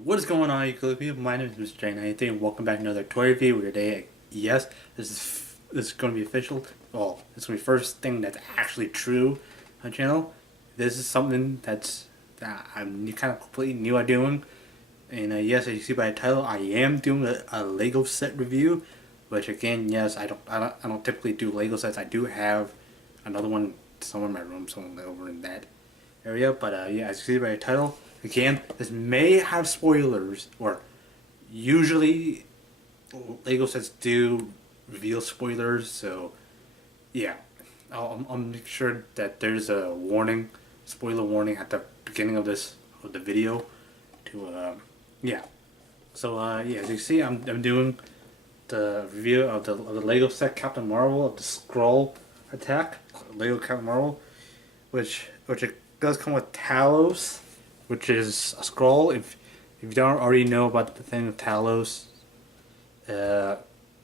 What is going on, you cool people? My name is Mr. J93 and welcome back to another toy review. Today, yes, this is going to be official. Well, it's going to be the first thing that's actually true on the channel. This is something that I'm kind of completely new at doing. And yes, as you see by the title, I am doing a Lego set review. Which again, yes, I don't typically do Lego sets. I do have another one somewhere in my room, somewhere over in that area. But yeah, as you see by the title, again, this may have spoilers, or usually Lego sets do reveal spoilers. So yeah, I'll make sure that there's a warning, spoiler warning at the beginning of the video. To yeah. So yeah, as you see, I'm doing the review of the Lego set Captain Marvel of the Skrull attack, Lego Captain Marvel, which it does come with Talos, which is a Skrull. If you don't already know about the thing of Talos,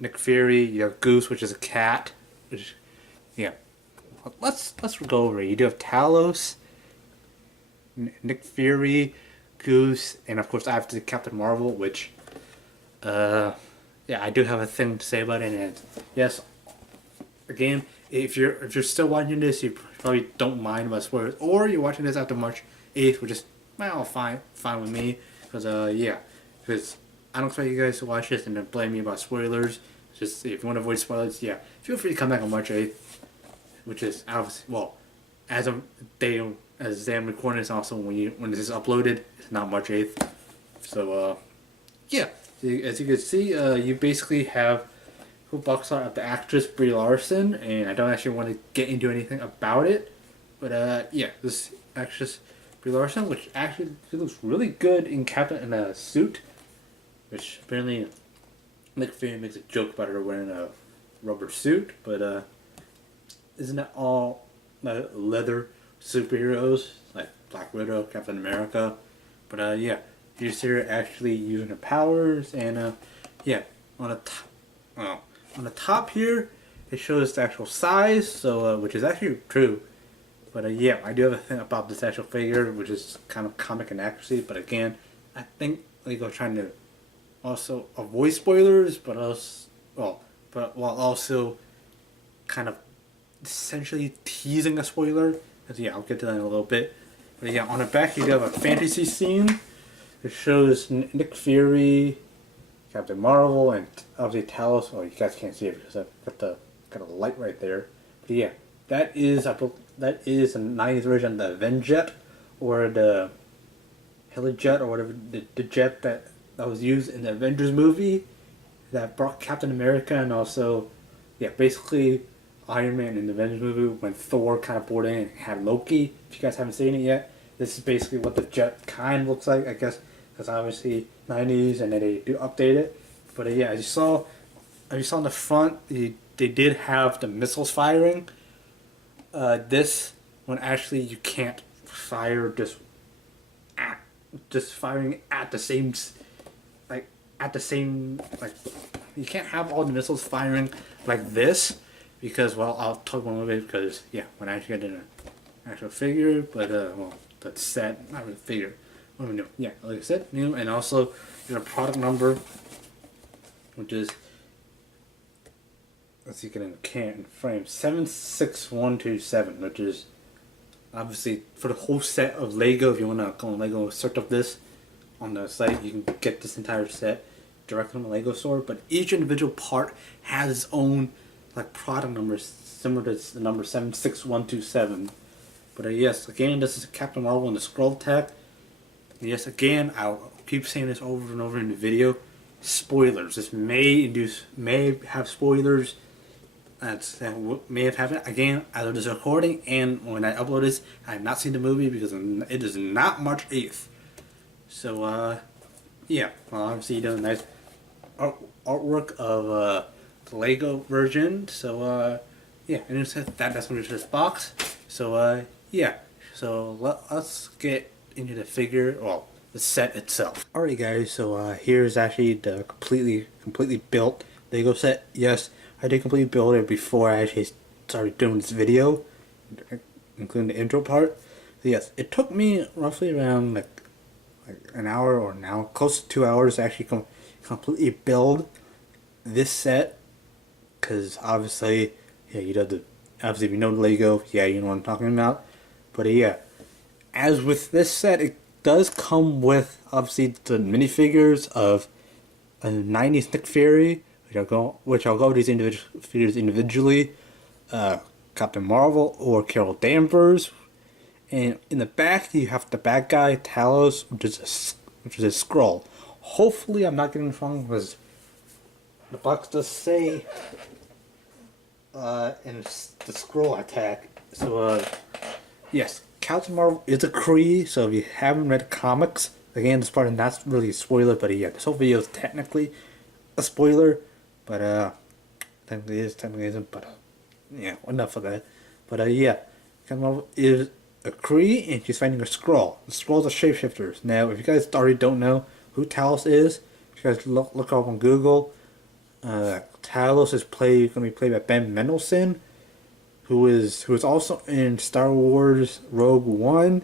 Nick Fury, you have Goose, which is a cat. Which, yeah, let's go over it. You do have Talos, Nick Fury, Goose, and of course I have the Captain Marvel, which yeah, I do have a thing to say about it. And yes, again, if you're still watching this, you probably don't mind about spoilers, or you're watching this after March 8th, which is well fine with me, because yeah, because I don't expect you guys to watch this and then blame me about spoilers. Just if you want to avoid spoilers, yeah, feel free to come back on March 8th, which is obviously, well, as of as I'm recording this, also when this is uploaded, it's not March 8th. So yeah, as you can see, you basically have full box art of the actress Brie Larson, and I don't actually want to get into anything about it, but yeah, this actress Brie Larson, which actually looks really good in a suit, which apparently Nick Fury makes a joke about her wearing a rubber suit, but isn't that all leather superheroes like Black Widow, Captain America? But yeah, you see her actually using her powers, and yeah, on the top here, it shows the actual size, so which is actually true. But yeah, I do have a thing about this actual figure, which is kind of comic inaccuracy. But again, I think Lego trying to also avoid spoilers, but also, but while also kind of essentially teasing a spoiler. Because yeah, I'll get to that in a little bit. But yeah, on the back you have a fantasy scene. It shows Nick Fury, Captain Marvel, and obviously Talos. Oh, you guys can't see it because I've got a light right there. But yeah, that is a 90s version of the Venjet, or the Helijet, or whatever, the jet that was used in the Avengers movie that brought Captain America, and also yeah, basically Iron Man in the Avengers movie when Thor kind of boarded in and had Loki. If you guys haven't seen it yet, this is basically what the jet kind of looks like, I guess, because obviously 90s and then they do update it. But yeah, as you saw on the front, they did have the missiles firing. This one actually you can't fire just firing at the same like you can't have all the missiles firing like this, because well, I'll talk about it a little bit, because yeah, when I actually get in an actual figure, but well, that's set, not really figure. What am I doing? Yeah, like I said, new, and also your product number, which is, let's see, get in the can frame 76127, which is obviously for the whole set of Lego. If you want to go on Lego search up this on the site, you can get this entire set directly from the Lego store. But each individual part has its own like product numbers similar to the number 76127. But yes, again, this is Captain Marvel and the Skrull tech. Yes, again, I'll keep saying this over and over in the video. Spoilers. This may have spoilers. That may have happened. Again, as of this recording, and when I upload this, I have not seen the movie because it is not March 8th. So, yeah, well, obviously, he does a nice artwork of the Lego version. So, yeah, and that's what it's this box. So, yeah, so let's get into the figure, well, the set itself. Alright, guys, so here's actually the completely built Lego set. Yes, I did completely build it before I actually started doing this video, including the intro part. So yes, it took me roughly around like like an hour or now close to 2 hours to actually completely build this set. Because obviously, yeah, you know obviously if you know Lego, yeah, you know what I'm talking about. But yeah, as with this set, it does come with obviously the minifigures of a 90s Nick Fury, which I'll go over these individual figures individually. Captain Marvel or Carol Danvers, and in the back you have the bad guy Talos, which is a Skrull. Hopefully, I'm not getting it wrong because the box does say in the Skrull attack. So yes, Captain Marvel is a Kree. So if you haven't read comics, again, this part is not really a spoiler, but yeah, this whole video is technically a spoiler, but technically is, technically isn't, but yeah, enough of that. But yeah, Captain Marvel is a Kree and she's fighting a Skrull. The Skrulls are shapeshifters. Now, if you guys already don't know who Talos is, if you guys look up on Google, Talos is going to be played by Ben Mendelsohn, who is also in Star Wars Rogue One.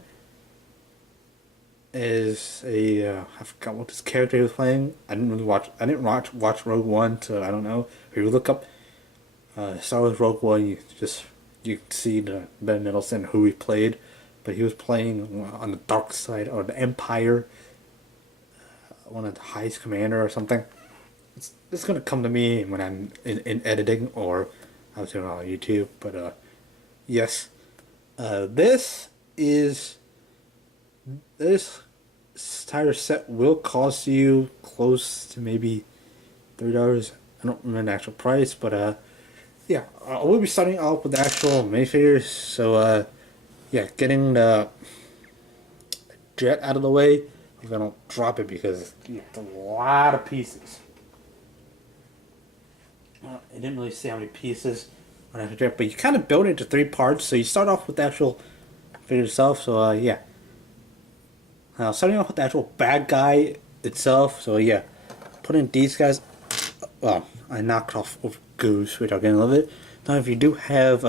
Is I forgot what this character he was playing. I didn't watch Rogue One, so I don't know. If you look up Star Wars Rogue One, you see the Ben Mendelsohn who he played, but he was playing on the dark side or the Empire, one of the highest commander or something. It's gonna come to me when I'm in editing or obviously on YouTube. But yes, this entire set will cost you close to maybe $30. I don't remember the actual price, but yeah, we'll be starting off with the actual minifigures. So yeah, getting the jet out of the way. I'm gonna drop it because it's a lot of pieces. It didn't really say how many pieces on the jet, but you kind of build it into 3 parts. So you start off with the actual figure itself. So yeah, starting off with the actual bad guy itself. So yeah, putting these guys. Well, I knocked off with Goose, which I'll get in a little bit. Now, if you do have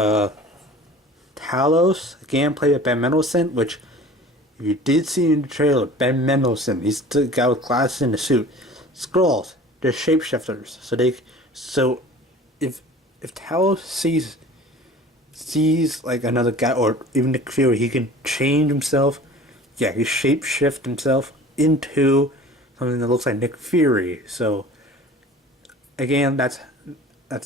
Talos, again played by Ben Mendelsohn, which if you did see in the trailer, Ben Mendelsohn, he's the guy with glasses in the suit. Skrulls, they're shapeshifters, so if Talos sees like another guy or even Nick Fury, he can change himself. Yeah, he shapeshift himself into something that looks like Nick Fury. So again, that's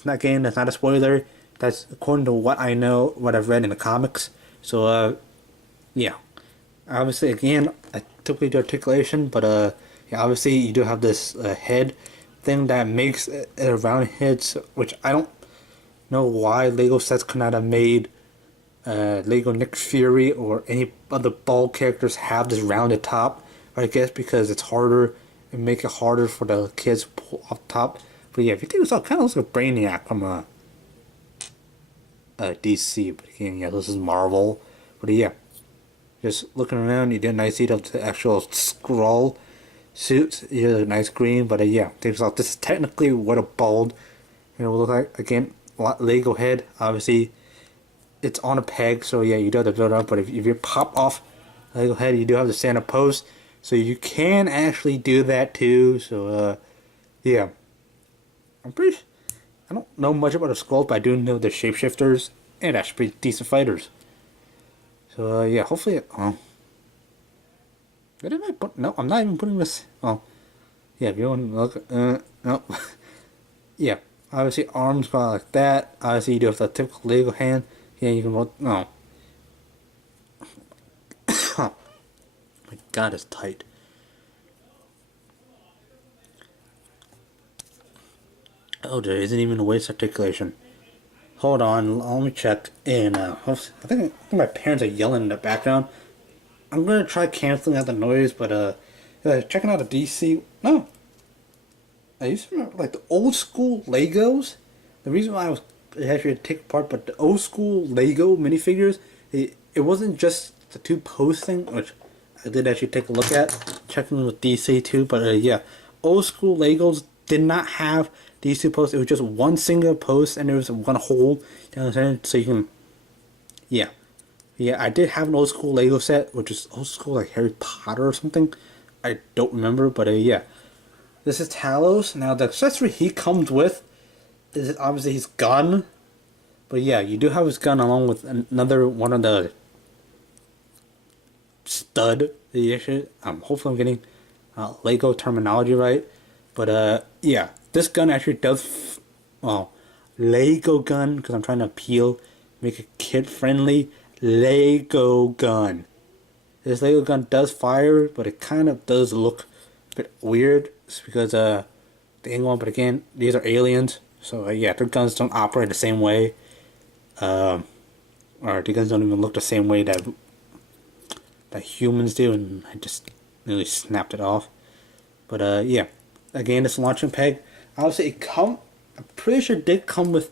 not a spoiler. That's according to what I know, what I've read in the comics. So yeah, obviously again, I typically do articulation, but yeah, obviously you do have this head thing that makes it a round head, which I don't know why Lego sets could not have made Lego Nick Fury or any other ball characters have this rounded top. I guess because it's harder and make it harder for the kids to pull off top. But yeah, if you think it's all kind of looks like a Brainiac from DC, but again, yeah, this is Marvel. But yeah, just looking around, you get a nice see of the actual Skrull suits. You get a nice green, but yeah, this is technically what a bald, will look like. Again, Lego head. Obviously, it's on a peg, so yeah, you do have to build up. But if you pop off Lego head, you do have to stand up post, so you can actually do that too. So yeah. I'm pretty. I don't know much about the Skrulls, but I do know they're shapeshifters and actually pretty decent fighters. So yeah, hopefully. What did I put? No, I'm not even putting this. Oh, yeah. If you want to look, no. Yeah, obviously arms go out like that. Obviously you do have the typical Lego hand. Yeah, you can look. No. My God, it's tight. Oh, there isn't even a waist articulation. Hold on, let me check. And I think my parents are yelling in the background. I'm gonna try canceling out the noise, but checking out a DC. No, I used to remember like the old school Legos. The reason why I was actually take apart, but the old school Lego minifigures, it wasn't just the 2 post thing, which I did actually take a look at, checking with DC too. But yeah, old school Legos did not have these 2 posts. It was just one single post and there was one hole down the center, so you can, yeah, I did have an old school Lego set, which is old school like Harry Potter or something. I don't remember, but yeah. This is Talos. Now the accessory he comes with is obviously his gun. But yeah, you do have his gun along with another one of the stud issue. Hopefully I'm getting Lego terminology right. But yeah, this gun actually does, well, Lego gun, because I'm trying to appeal, make it kid friendly. Lego gun. This Lego gun does fire, but it kind of does look a bit weird. It's because the angle, but again, these are aliens, so yeah, their guns don't operate the same way. Or the guns don't even look the same way that humans do, and I just nearly snapped it off. But yeah, again, this launching peg, obviously I'm pretty sure it did come with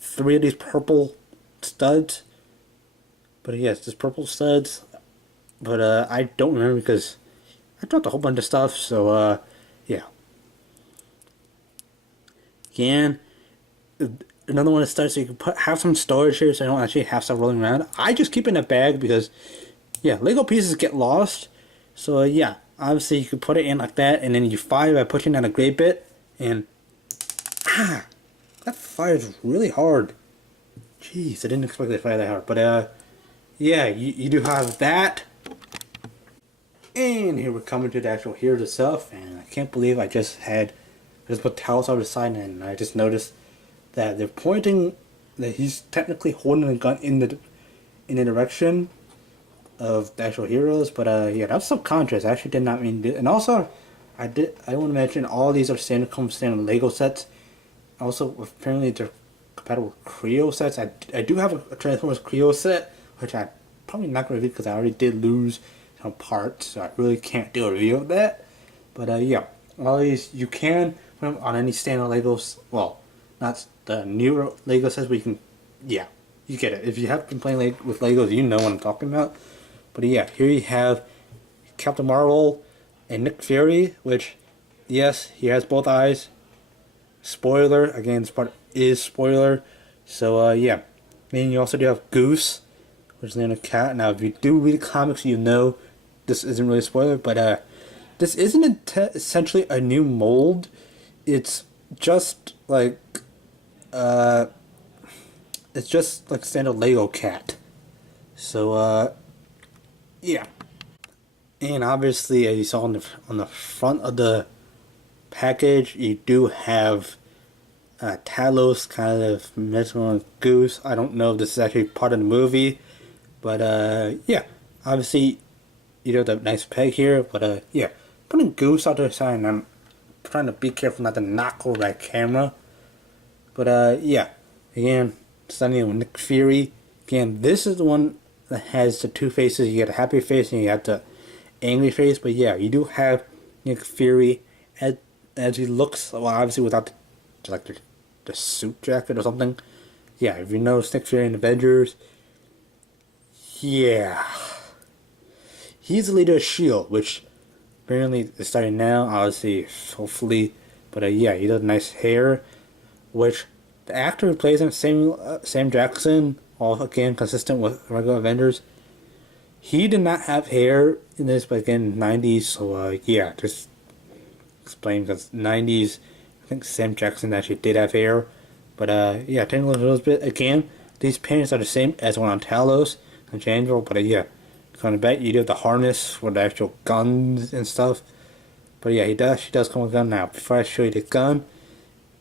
3 of these purple studs. But yes, this purple studs. But I don't remember because I dropped a whole bunch of stuff. So yeah. Again, another one that starts so you can have some storage here, so I don't actually have stuff rolling around. I just keep it in a bag because, yeah, Lego pieces get lost. So yeah, obviously you can put it in like that, and then you fire by pushing down a gray bit, and that fires really hard. Jeez, I didn't expect it to fire that hard. But yeah, you do have that. And here we're coming to the actual heroes itself, and I can't believe I just put Talos on the side, and I just noticed that they're pointing that he's technically holding a gun in the direction of the actual heroes. But yeah, that's subconscious. I actually did not mean to. And also, I want to mention all these are standard Lego sets. Also, apparently they're compatible with Creo sets. I do have a Transformers Creo set, which I probably not gonna review because I already did lose some parts, so I really can't do a review of that. But yeah, all these you can put them on any standard Legos. Well, not the newer Lego sets, but you can, yeah, you get it. If you have been playing with Legos, you know what I'm talking about. But yeah, here you have Captain Marvel and Nick Fury, which, yes, he has both eyes. Spoiler, again, this part is spoiler. So yeah, then you also do have Goose, which is named a cat. Now, if you do read the comics, you know this isn't really a spoiler, but this isn't essentially a new mold. It's just like standard Lego cat. So yeah, and obviously, as you saw on the front of the package, you do have Talos kind of messing with Goose. I don't know if this is actually part of the movie, but yeah, obviously you know the nice peg here, but yeah, putting Goose out to the side, and I'm trying to be careful not to knock over that camera. But yeah, again, starting with Nick Fury. Again, this is the one that has the 2 faces. You get a happy face and you have the angry face. But yeah, you do have Nick Fury as he looks, well, obviously without the suit jacket or something. Yeah, if you know Nick Fury in Avengers, yeah, he's the leader of S.H.I.E.L.D., which apparently is starting now, obviously, hopefully. But yeah, he does nice hair, which the actor who plays him, Sam Jackson, all again consistent with regular Avengers. He did not have hair in this, but again, 90s, so yeah, just explain, because 90s, I think Sam Jackson actually did have hair. But yeah, technically a little bit. Again, these paintings are the same as one on Talos and Chandler, but yeah, on the back you do have the harness for the actual guns and stuff. But yeah, she does come with a gun. Now, before I show you the gun,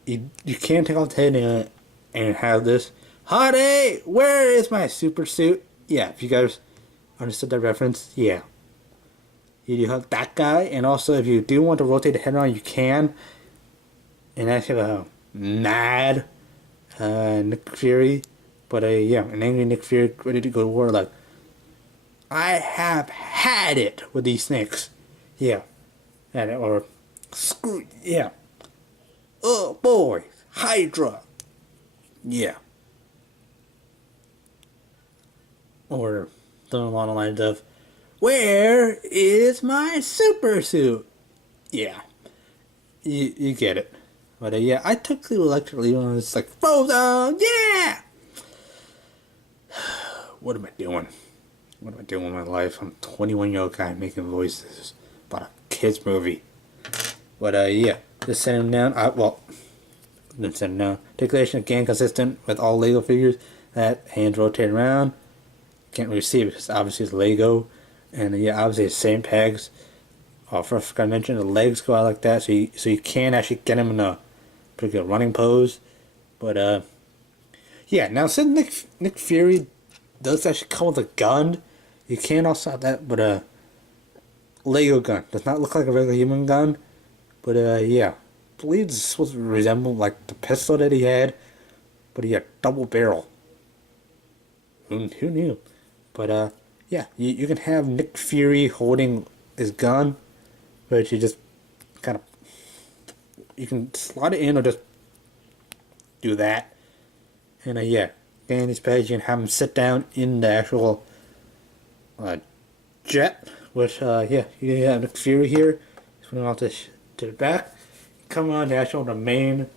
you can take off the head and have this. Honey, where is my super suit? Yeah, if you guys understood that reference, yeah. You do have that guy, and also if you do want to rotate the head around, you can. And actually have a mad Nick Fury. But yeah, an angry Nick Fury ready to go to war. Like, I have had it with these snakes. Yeah. Or screw, yeah. Oh boy, Hydra. Yeah. Or something along the lines of, where is my super suit? Yeah. You get it. But yeah, I took the electric lead on. It's like, Frozen, yeah! What am I doing? What am I doing with my life? I'm a 21-year-old guy making voices about a kids movie. But yeah, just setting them down. Then set them down. Articulation again consistent with all Lego figures. That hands rotate around. Can't really see it because obviously it's Lego. And yeah, obviously it's same pegs. First, I forgot to mention the legs go out like that, so you can actually get him in a pretty good running pose. But yeah. Now since Nick Fury does actually come with a gun, you can also have that, but Lego gun does not look like a regular human gun. But yeah, I believe this is supposed to resemble like the pistol that he had, but he had double barrel. Who knew? But yeah, you can have Nick Fury holding his gun, but you just kind of, you can slide it in or just do that. And yeah, in these pages you can have him sit down in the actual jet, which yeah, you have Nick Fury here. Just putting off to the back. Come on to the main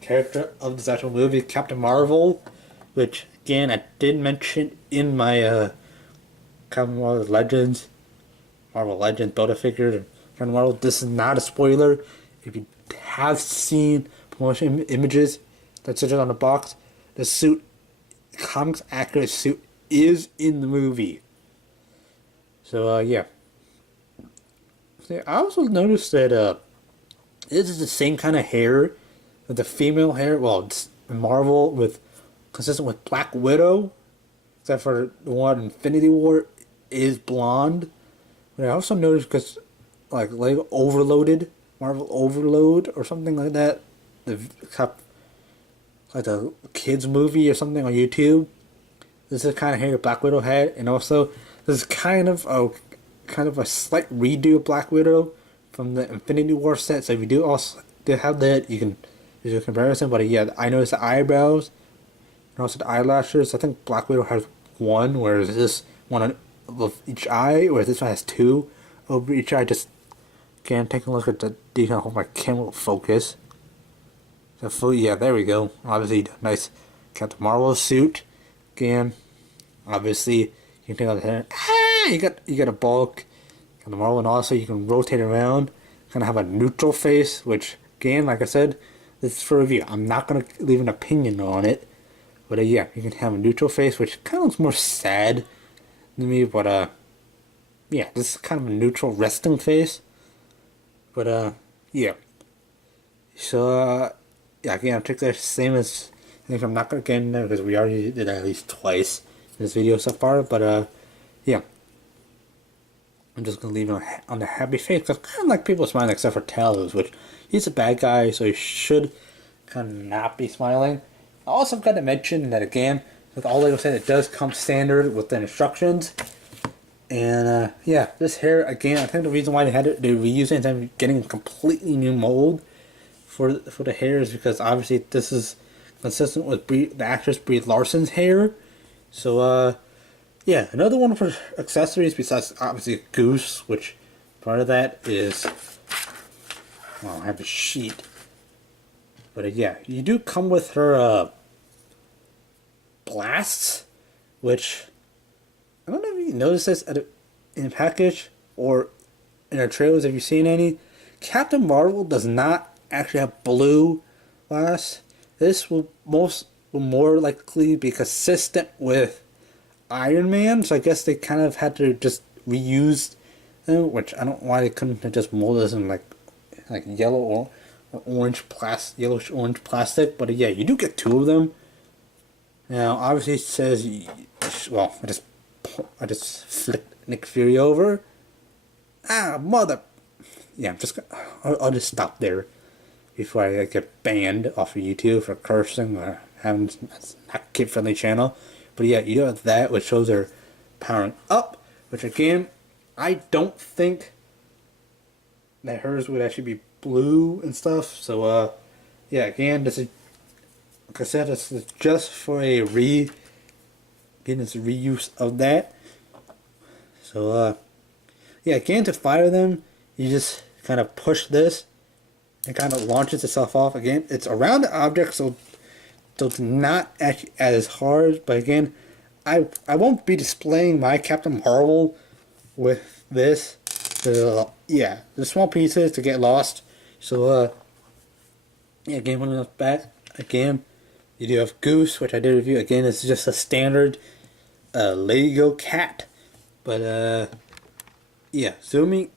character of this actual movie, Captain Marvel, which again I did mention in my Captain Marvel Legends Build-A-Figure and Captain Marvel. This is not a spoiler. If you have seen promotion images that's such on the box, the suit, comics accurate suit, is in the movie. So yeah. I also noticed that this is the same kind of hair, with the female hair. Well, it's Marvel with consistent with Black Widow, except for the one in Infinity War is blonde. But I also noticed because like Marvel Overload or something like that, like the kids movie or something on YouTube. This is the kind of hair Black Widow had, and also this is kind of a slight redo of Black Widow from the Infinity War set. So if you do have that, you can do a comparison. But yeah, I noticed the eyebrows and also the eyelashes. I think Black Widow has one, whereas this one of each eye, whereas this one has two over each eye. Just again, take a look at the detail. I hope my camera will focus. So yeah, there we go. Obviously, nice Captain Marvel suit. Again, obviously, you can take out the hair. You got a bulk. Captain Marvel, and also you can rotate around. Kind of have a neutral face, which again, like I said, this is for review. I'm not gonna leave an opinion on it, but yeah, you can have a neutral face, which kind of looks more sad to me. But yeah, this is kind of a neutral resting face. But yeah. So yeah, again, I think the same as. I think I'm not gonna get in there because we already did that at least twice in this video so far. But yeah, I'm just gonna leave it on the happy face because kind of like people smiling except for Talos, which he's a bad guy, so he should kind of not be smiling. I also got to mention that again, with all Lego said, it does come standard with the instructions. And yeah, this hair again, I think the reason why they reused it instead of getting a completely new mold for the hair is because obviously this is consistent with the actress Brie Larson's hair. So yeah, another one for accessories besides obviously Goose, which part of that is, well, I have a sheet. But yeah, you do come with her blasts, which I don't know if you noticed this in a package or in our trailers. Have you seen any? Captain Marvel does not actually have blue blasts. This will more likely be consistent with Iron Man, so I guess they kind of had to just reuse them, which I don't know why they couldn't have just molded this in like yellow or orange plastic, yellowish orange plastic. But yeah, you do get two of them. Now, obviously, it says, well, I just flicked Nick Fury over. Mother. Yeah, I'll just stop there before I get banned off of YouTube for cursing or having not kid-friendly channel. But yeah, you have that, which shows her powering up, which again, I don't think that hers would actually be blue and stuff. So yeah, again, this is, like I said, this is just for a reuse of that. So yeah, again, to fire them, you just kind of push this and kind of launches itself off. Again, it's around the object, so it's not actually as hard. But again, I won't be displaying my Captain Marvel with this Yeah, the small pieces to get lost. So yeah, again, when I look back, again, you do have Goose, which I did review. Again, it's just a standard Lego cat. But yeah, zooming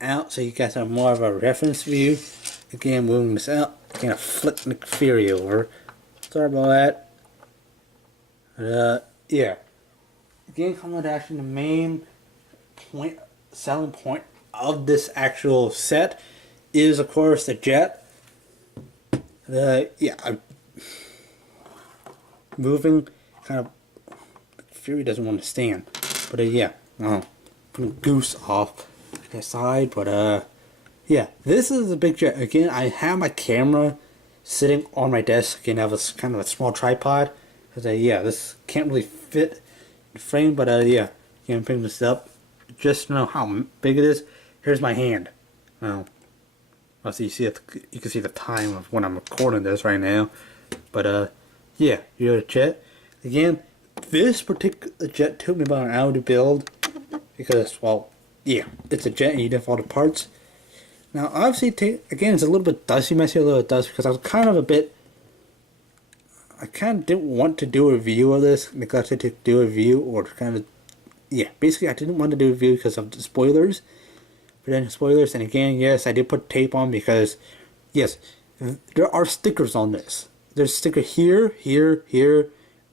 out so you guys have more of a reference view. Again, moving this out. Again, I flipped Nick Fury over. Sorry about that. But yeah. Again, coming to actually the main point, selling point of this actual set is, of course, the jet. Yeah, I'm moving kind of. Fury doesn't want to stand, but yeah, putting Goose off the side. But yeah, this is a big jet. Again, I have my camera sitting on my desk. Again, I have a kind of a small tripod. Cause yeah, this can't really fit the frame, but yeah, you can pick this up. Just to know how big it is. Here's my hand. Now, so you see it, you can see the time of when I'm recording this right now. But yeah, you have a jet. Again, this particular jet took me about an hour to build because, well, yeah, it's a jet and you didn't have all the parts. Now, obviously, again, it's a little bit dusty, messy, a little bit dusty because I was kind of a bit. I kind of didn't want to do a review of this, neglected to do a review, or kind of, yeah, basically, I didn't want to do a review because of the spoilers. Potential spoilers, and again, yes, I did put tape on because, yes, there are stickers on this. There's a sticker here, here, here.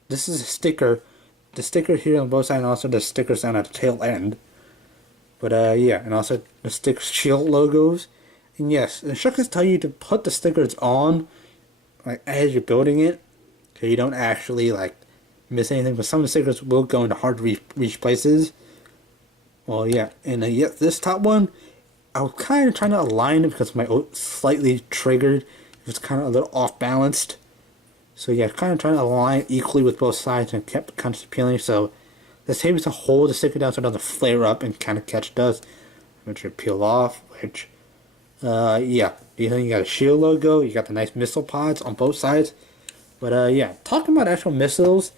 This is a sticker. The sticker here on both sides, and also the stickers down at the tail end. But yeah, and also the sticker shield logos. And yes, the instructions tell you to put the stickers on, like as you're building it, so you don't actually like miss anything. But some of the stickers will go into hard to reach places. Well, yeah, and yeah, this top one, I was kind of trying to align it because my slightly triggered. It was kind of a little off balanced. So yeah, kind of trying to align equally with both sides and kept kind of peeling. So the tape is to hold the sticker down so it doesn't flare up and kind of catch dust, which would peel off. Which, yeah, you got a shield logo. You got the nice missile pods on both sides. But yeah, talking about actual missiles.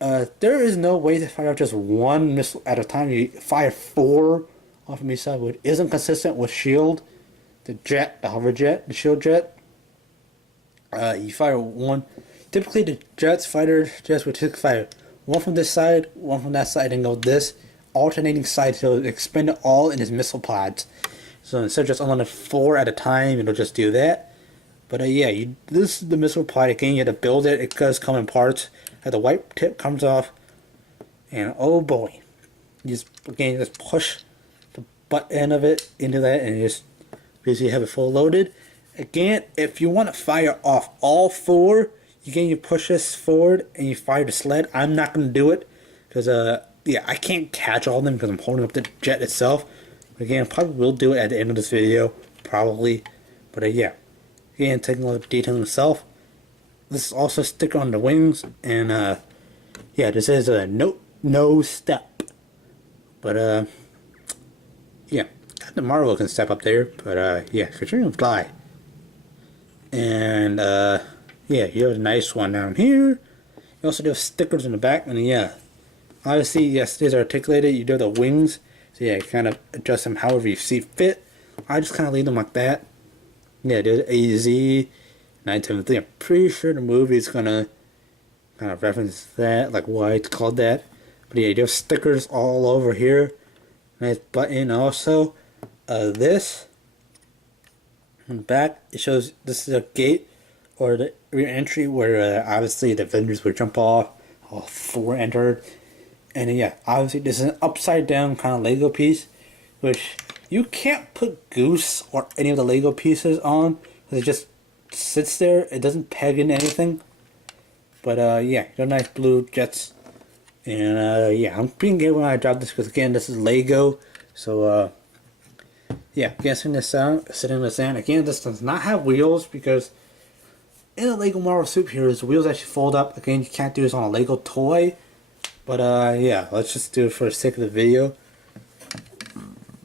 There is no way to fire just one missile at a time. You fire 4 off of missile, which isn't consistent with shield, the jet, the hover jet, the shield jet. You fire 1. Typically, the fighter jets would fire 1 from this side, 1 from that side, and go this alternating side to expend it all in his missile pods. So instead of just only 4 at a time, it'll just do that. But yeah, this is the missile pod. Again, you have to build it. It does come in parts. The white tip comes off, and oh boy, you just push the butt end of it into that, and you just basically have it full loaded. Again, if you want to fire off all 4, you push this forward and you fire the sled. I'm not going to do it because yeah, I can't catch all of them because I'm holding up the jet itself. But again, I probably will do it at the end of this video, probably. But yeah, again, taking a look at the detail itself. This is also a sticker on the wings, and yeah, this is a no step. But yeah, the Marvel can step up there, but yeah, continue to fly. And yeah, you have a nice one down here. You also do have stickers in the back, and yeah, obviously, yes, these are articulated. You do the wings, so yeah, you kind of adjust them however you see fit. I just kind of leave them like that. Yeah, there's AZ 973. I'm pretty sure the movie's gonna kind of reference that, like why it's called that. But yeah, you have stickers all over here. Nice button also. This on the back, it shows this is a gate or the rear entry where obviously the Avengers would jump off. All 4 entered. And yeah, obviously this is an upside down kind of Lego piece, which you can't put Goose or any of the Lego pieces on because it just sits there. It doesn't peg in anything. But yeah, they're nice blue jets. And yeah, I'm being good when I drop this because again, this is Lego. So yeah, guessing this out, sitting in the sand. Again, this does not have wheels because in a Lego Marvel superheroes, the wheels actually fold up. Again, you can't do this on a Lego toy. But yeah, let's just do it for the sake of the video.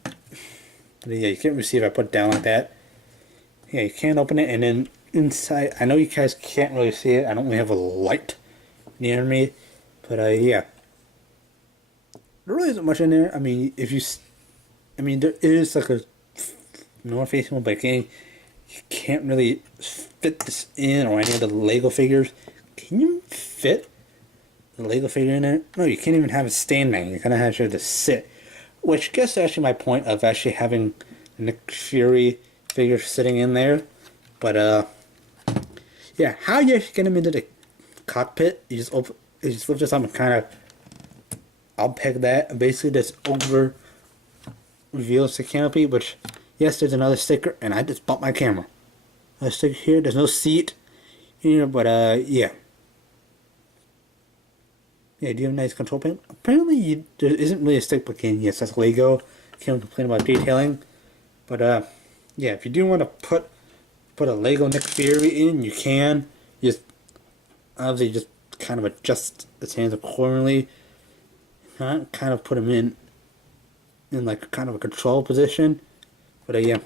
But yeah, you can't really see if I put it down like that. Yeah, you can't open it, and then inside, I know you guys can't really see it. I don't really have a light near me, but yeah, there really isn't much in there. I mean, if you I mean, there is like a north facing one, but again, you can't really fit this in or any of the Lego figures. Can you fit the Lego figure in there? No, you can't even have it standing. You're gonna have to sit. Which gets to actually my point of actually having Nick Fury figure sitting in there. But yeah, how you actually get him into the cockpit? You just lift this up and kind of unpeg that, and basically this over reveals the canopy. Which, yes, there's another sticker, and I just bumped my camera. A sticker here. There's no seat here, but yeah. Yeah, do you have a nice control panel? Apparently, there isn't really a stick again. Yes, that's Lego. Can't complain about detailing. But yeah, if you do want to put a Lego Nick Fury in, you can. You just obviously just kind of adjust its hands accordingly. Kind of put him in like kind of a control position. But yeah,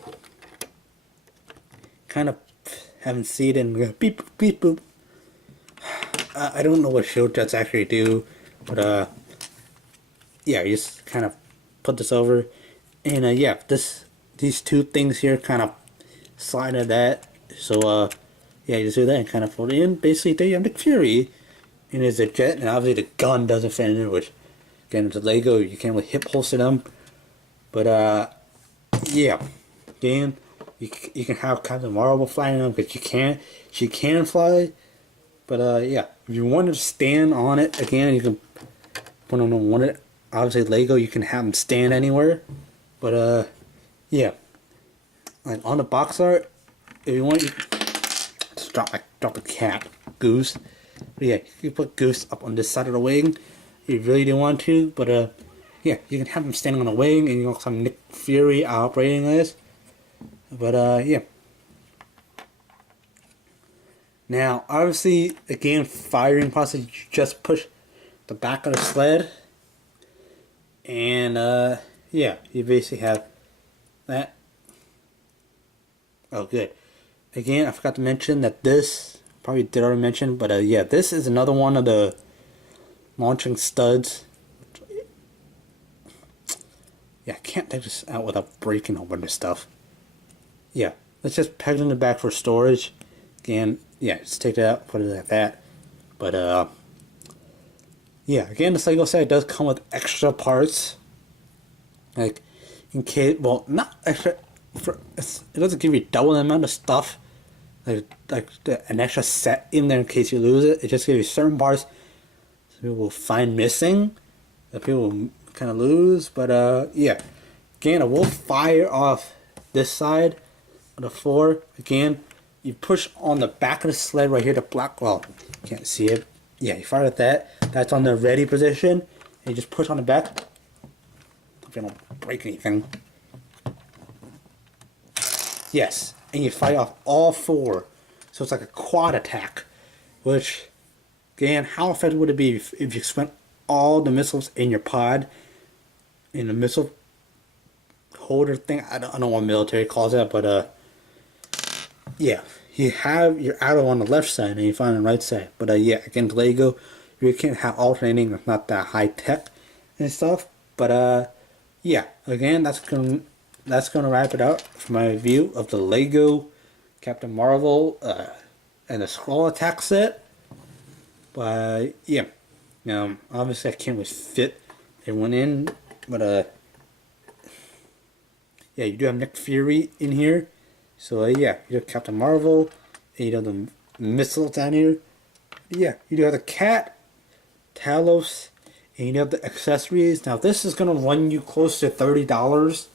kind of haven't seen it and beep beep boop. I don't know what shield jets actually do, but yeah, you just kind of put this over, and yeah, these two things here kind of slide into that. So yeah, you just do that and kind of fold it in. Basically, there you have Nick Fury, and there's a jet, and obviously the gun doesn't fit in it, which again, it's a Lego, you can't really hip holster them. But yeah, again, you can have Captain Marvel flying them because she can fly. But yeah, if you want to stand on it, again, you can put on one of it. Obviously, Lego, you can have them stand anywhere. But yeah, like on the box art, if you want, you just drop a cat, Goose. But yeah, you can put Goose up on this side of the wing if you really do want to. But yeah, you can have him standing on the wing, and you can also have Nick Fury operating this. But yeah. Now, obviously, again, firing process, you just push the back of the sled. And, yeah, you basically have that. Oh, good. Again, I forgot to mention that this, probably did already mention, but yeah, this is another one of the launching studs. Yeah, I can't take this out without breaking open this stuff. Yeah, let's just peg it in the back for storage. Again, yeah, just take that out, put it like that. But yeah, again, this Lego set does come with extra parts. Like, in case, well, not extra. It doesn't give you double the amount of stuff. Like an extra set in there in case you lose it. It just gives you certain parts that people will find missing, that people will kind of lose. But yeah, again, I will fire off this side of the floor. Again, you push on the back of the sled right here, the black, well, you can't see it. Yeah, you fire at that. That's on the ready position. And you just push on the back. If you don't break anything. Yes, and you fire off all four. So it's like a quad attack. Which, again, how effective would it be if you spent all the missiles in your pod, in the missile holder thing? I don't know what military calls that, but yeah, you have your arrow on the left side and you find on the right side. But yeah, again, Lego, you can have alternating. It's not that high tech and stuff. But yeah, again, that's gonna wrap it up for my review of the Lego Captain Marvel and the Skrull attack set. But yeah, obviously I can't really fit everyone in, but yeah, you do have Nick Fury in here. So yeah, you have Captain Marvel, and you have the missiles down here. Yeah, you do have the cat, Talos, and you have the accessories. Now this is gonna run you close to $30.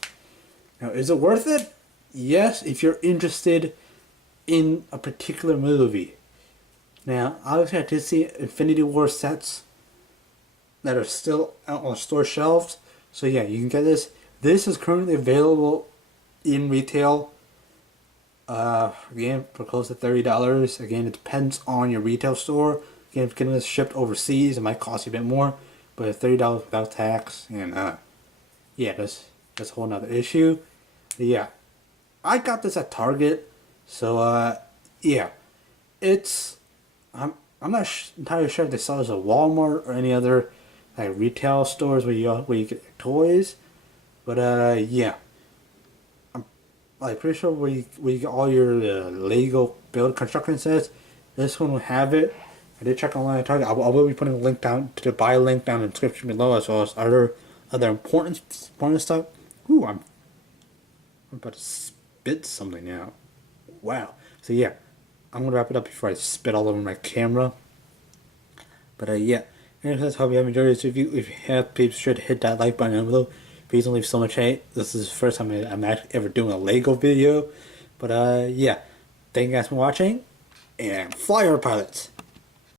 Now, is it worth it? Yes, if you're interested in a particular movie. Now, obviously I did see Infinity War sets that are still out on store shelves. So yeah, you can get this. This is currently available in retail. Again, for close to $30. Again, it depends on your retail store. Again, if getting this shipped overseas, it might cost you a bit more. But $30 without tax, and yeah, that's a whole nother issue. But yeah, I got this at Target, so yeah, it's I'm not entirely sure if they sell this at Walmart or any other like retail stores where you get toys. But yeah, I'm like pretty sure we got all your Lego build construction sets. This one will have it. I did check online at Target. I will be putting a link down to the buy link down in the description below, as well as other important stuff. Ooh, I'm about to spit something out. Wow. So yeah, I'm gonna wrap it up before I spit all over my camera. But yeah, anyways, hope you have enjoyed this review. If you have, please be sure to hit that like button down below. Please don't leave so much hate. This is the first time I'm actually ever doing a Lego video. But yeah, thank you guys for watching, and fly our pilots.